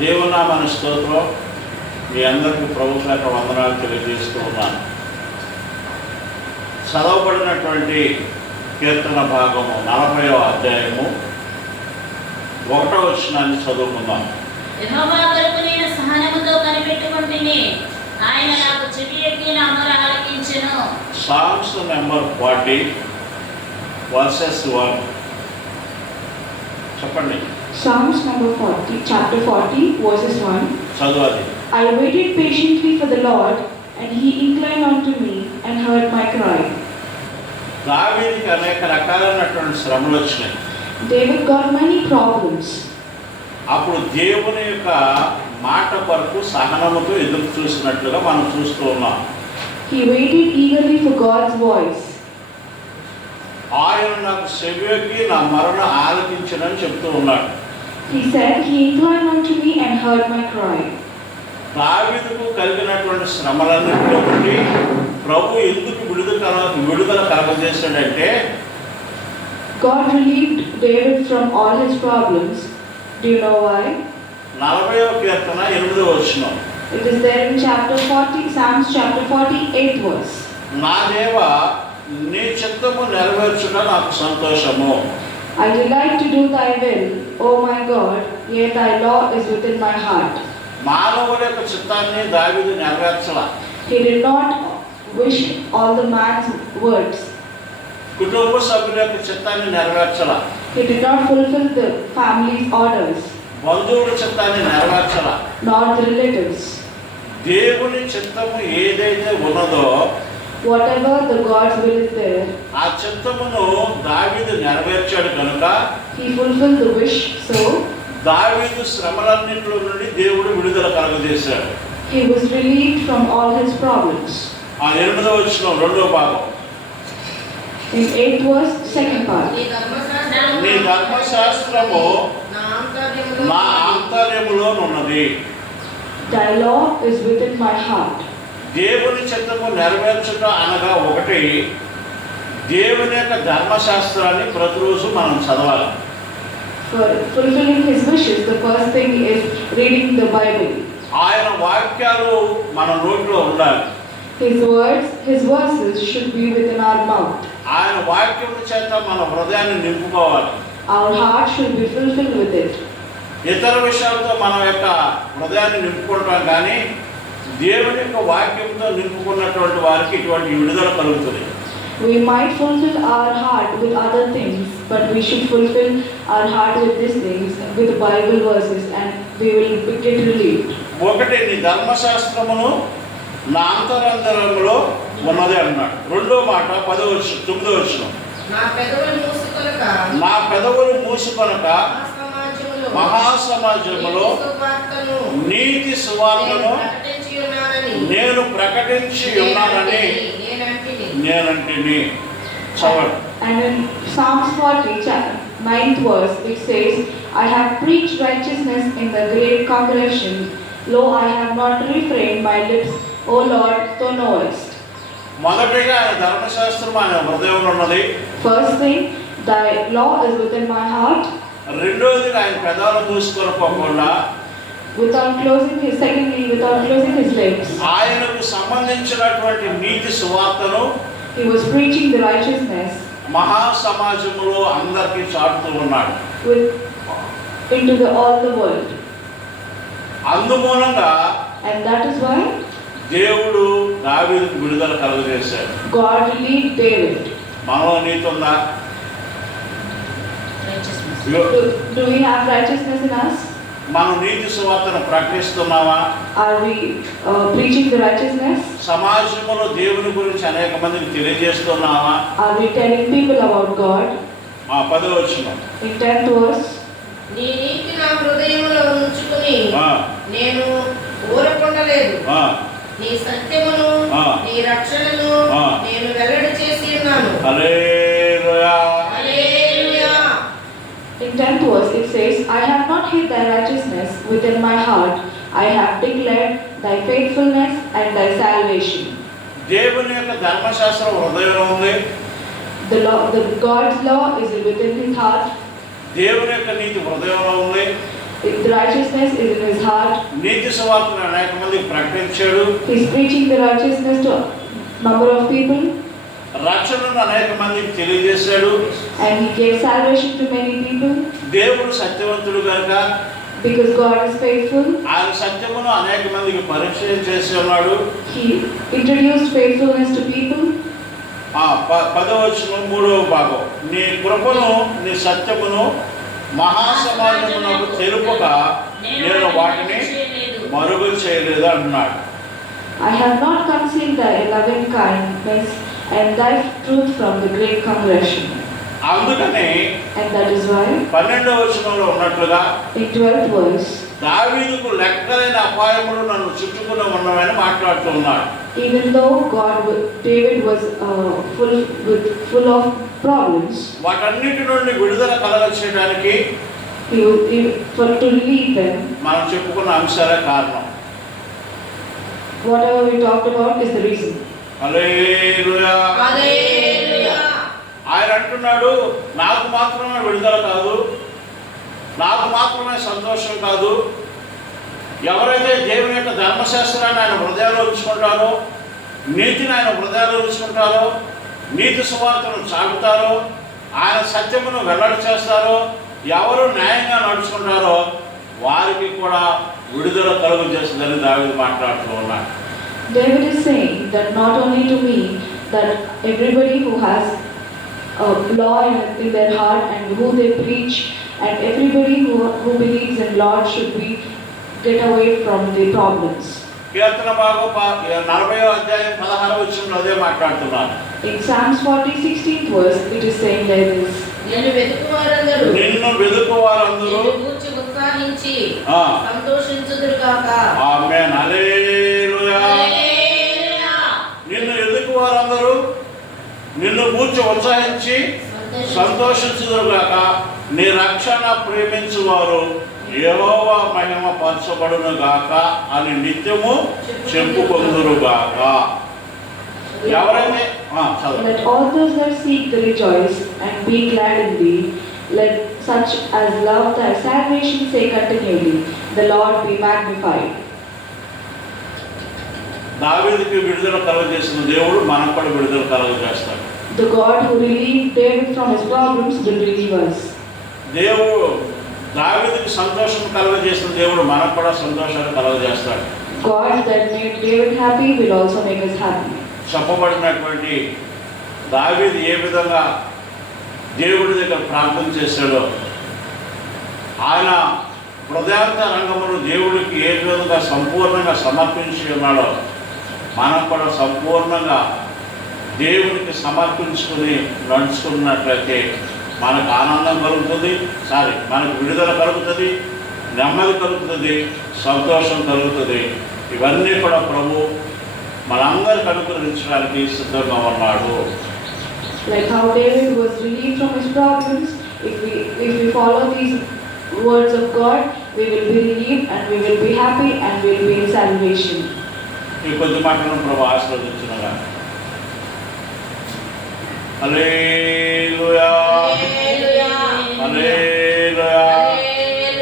దేవునామన స్తోత్రం. మీ అందరికీ ప్రభు పేట వందనాలు తెలియజేస్తూ ఉన్నాను. చదవబడినటువంటి కీర్తన భాగము 40వ అధ్యాయము 1వ వచనాన్ని చదువుకుందాం. యెహోవా కొరకు నేను సహనముతో కనిపెట్టుకుంటుని, ఆయన నాకు చెవి ఎక్కి నా మొర ఆలకించెను. Psalms number 40 verses 1. చెప్పండి. Psalms number 40, chapter 40, verses 1. చదవాలి. I waited patiently for the Lord, and he inclined unto me and heard my cry. దావీదుకి అనేక రకాలైనటువంటి శ్రమలు వచ్చినాయి. David got many problems. అప్పుడు దేవుని యొక్క మాట కొరకు సహనముతో ఎదురు చూసినట్లుగా మనం చూస్తూ ఉన్నాం. He waited eagerly for God's voice. ఆయన నాకు చెవియొగ్గి నా మొరను ఆలకించనని చెప్తూ ఉన్నాడు. He said, he inclined unto me and heard my cry. దావీదుకు కలిగినటువంటి శ్రమలన్నింటిలో నుండి ప్రభు ఎందుకు విడుదల కలగజేశాడంటే, God relieved David from all his problems. Do you know why? 40వ కీర్తన 8వ వచనం. It is there in chapter 40, Psalms chapter 48 verse. నా దేవా, నీ చిత్తము నెరవేర్చుట నాకు సంతోషము. I delight to do thy will, O my God, yet thy law is within my heart. మానవుల యొక్క చిత్తాన్ని దావీదు నెరవేర్చలా. He did not wish all the man's words. కుటుంబ సభ్యుల యొక్క చిత్తాన్ని నెరవేర్చలా. He did not fulfill the family's orders, బంధువుల చిత్తాన్ని నెరవేర్చలా. nor the relatives. దేవుని చిత్తము ఏదైతే ఉన్నదో, Whatever the God's will is there, ఆ చిత్తమును దావీదు నెరవేర్చాడు కనుక he fulfilled the wish, so దావీదు శ్రమలన్నింటిలో నుండి దేవుడు విడుదల కలగజేశాడు. he was relieved from all his problems. ఆ 8వ వచనం 2వ భాగం. In 8th verse, second part. నీ ధర్మశాస్త్రము నా ఆంతర్యములోనున్నది. Thy law is within my heart. దేవుని చిత్తము నెరవేర్చుట అనగా ఒకటి, దేవుని యొక్క ధర్మశాస్త్రాన్ని ప్రతిరోజు మనం చదవాలి. For fulfilling his wishes, the first thing is reading the Bible. ఆయన వాక్యాలు మన నోట్లో ఉండాలి. His words, his verses should be within our mouth. ఆయన వాక్యం చేత మన హృదయాన్ని నింపుకోవాలి. Our heart should be fulfilled with it. ఇతర విషయాలతో మన యొక్క హృదయాన్ని నింపుకుంటాం, కానీ దేవుని యొక్క వాక్యంతో నింపుకున్నటువంటి వారికి ఇటువంటి విడుదల కలుగుతుంది. We might fulfill our heart with other things, but we should fulfill our heart with these things, with Bible verses, and we will get relieved. ఒకటి, నీ ధర్మశాస్త్రమును నా అంతరంతరంలో ఉన్నదే అన్నాడు. 2వ మాట 9వ వచనం. నా పెదవులు మూసుకొనక మహాసమాజములో నీతి సువార్తను నేను ప్రకటించి ఉన్నానని నేనంటిని. చదవండి. And in Psalms 40, 9th verse, it says, I have preached righteousness in the great congregation. Lo, I have not refrained my lips, O Lord, thou knowest. మొదటిగా ఆయన ధర్మశాస్త్రం ఆయన హృదయంలో ఉన్నది. First thing, thy law is within my heart. రెండోది, ఆయన పెదాలు మూసుకొనకుండా Secondly, without closing his lips, ఆయనకు సంబంధించినటువంటి నీతి సువార్తను he was preaching the righteousness మహాసమాజంలో అందరికీ చాటుతూ ఉన్నాడు. into all the world. అందుమూలంగా And that is why దేవుడు దావీదుకు విడుదల కలుగజేశాడు. God relieved David. మనలో నీతి ఉందా? Do we have righteousness in us? మనం నీతి సువార్తను ప్రకటిస్తున్నావా? Are we preaching the righteousness? సమాజంలో దేవుని గురించి అనేక మందికి తెలియజేస్తున్నావా? Are we telling people about God? 10వ వచనం. In 10th verse, నీ నీతి నా హృదయములో ఉంచుకుని ఆ, నేను ఊరకుండలేదు. ఆ, నీ సత్యమును నీ రక్షణను నేను వెల్లడి చేసి ఉన్నాను. హల్లెలూయా. హల్లెలూయా. in 10th verse it says, I have not hid thy righteousness within my heart. I have declared thy faithfulness and thy salvation. దేవుని యొక్క ధర్మశాస్త్రం హృదయంలో ఉంది. The God's law is within his heart. దేవుని యొక్క నీతి హృదయంలో ఉంది. The righteousness is in his heart. నీతి సువార్తను అనేక మందికి ప్రకటించాడు. He is preaching the righteousness to number of people. రక్షణను అనేక మందికి తెలియజేశాడు. And he gave salvation to many people. దేవుడు సత్యవంతుడు కనుక Because God is faithful. ఆయన సత్యమును అనేక మందికి పరిచయం చేసి ఉన్నాడు. He introduced faithfulness to people. 10వ వచనం 3వ భాగం, నీ కృపను నీ సత్యమును మహాసమాజమునకు తెలుపక నేను వాటిని మరుగు చేయలేదు అంటున్నాడు. I have not concealed thy loving kindness and thy truth from the great congregation. అందుకని And that is why 12వ వచనంలో ఉన్నట్లుగా in 12th verse, దావీదుకు లెక్కలేని అపాయములు నన్ను చుట్టుకుని ఉన్నవని మాట్లాడుతూ ఉన్నాడు. even though David was full of problems, వాటన్నిటి నుండి విడుదల కలగచేయడానికి to relieve them, మనం చెప్పుకున్న అంశాలే కారణం. whatever we talked about is the reason. హల్లెలూయా. ఆయన అంటున్నాడు, నాకు మాత్రమే విడుదల కాదు, నాకు మాత్రమే సంతోషం కాదు, ఎవరైతే దేవుని యొక్క ధర్మశాస్త్రాన్ని ఆయన హృదయాల్లో ఉంచుకుంటారో, నీతిని ఆయన హృదయాల్లో ఉంచుకుంటారో, నీతి సువార్తను చాటుతారో, ఆయన సత్యమును వెల్లడి చేస్తారో, ఎవరు న్యాయంగా నడుచుకుంటారో వారికి కూడా విడుదల కలుగు చేస్తుందని దావీదు మాట్లాడుతూ ఉన్నాడు. David is saying that not only to me, that everybody who has a law in their heart and who they preach, and everybody who believes in Lord should be get away from the problems. కీర్తన భాగం 40వ అధ్యాయం 16వ వచనంలో అదే మాట్లాడుతున్నాను. In Psalms 40:16th verse, it is saying like this. నిన్ను వెతుకువారందరూ నిన్ను వెదుకువారందరూ గూర్చి ఉత్సాహించి ఆ సంతోషించుదురుగాక. ఆమేన్. హల్లెలూయా. హల్లెలూయా. నిన్ను వెదుకువారందరూ నిన్ను గూర్చి ఉత్సాహించి సంతోషించుదురుగాక. నీ రక్షణ ప్రేమించువారు యెహోవా మహిమ పరచబడును గాక అని నిత్యము చెప్పుకొందురుగాక. ఎవరైతే Let all those that seek thee rejoice and be glad in thee. Let such as love thy salvation say continually, the Lord be magnified. దావీదుకి విడుదల కలుగజేసిన దేవుడు మనకు కూడా విడుదల కలుగజేస్తాడు. The God who relieved David from his problems will relieve us. దేవుడు దావీదుకి సంతోషం కలుగజేసిన దేవుడు మనకు కూడా సంతోషాన్ని కలుగజేస్తాడు. God that made David happy will also make us happy. చెప్పబడినటువంటి దావీదు ఏ విధంగా దేవుడి దగ్గర ప్రార్థన చేశాడో, ఆయన హృదయాంత రంగమును దేవుడికి ఏ విధంగా సంపూర్ణంగా సమర్పించి ఉన్నాడో మనం కూడా సంపూర్ణంగా దేవుడికి సమర్పించుకుని నడుచుకున్నట్లయితే మనకు ఆనందం కలుగుతుంది, మనకు విడుదల కలుగుతుంది, నెమ్మది కలుగుతుంది, సంతోషం కలుగుతుంది. ఇవన్నీ కూడా ప్రభు మనందరికి అనుగ్రహించడానికి సిద్ధంగా ఉన్నాడు. Like how David was relieved from his problems, if we follow these words of God, we will be relieved and we will be happy and we will be in salvation. ఈ కొద్ది మాటలను ప్రభు ఆశీర్వదించునుగా. హల్లెలూయా. హల్లెలూయా. హల్లెలూయా.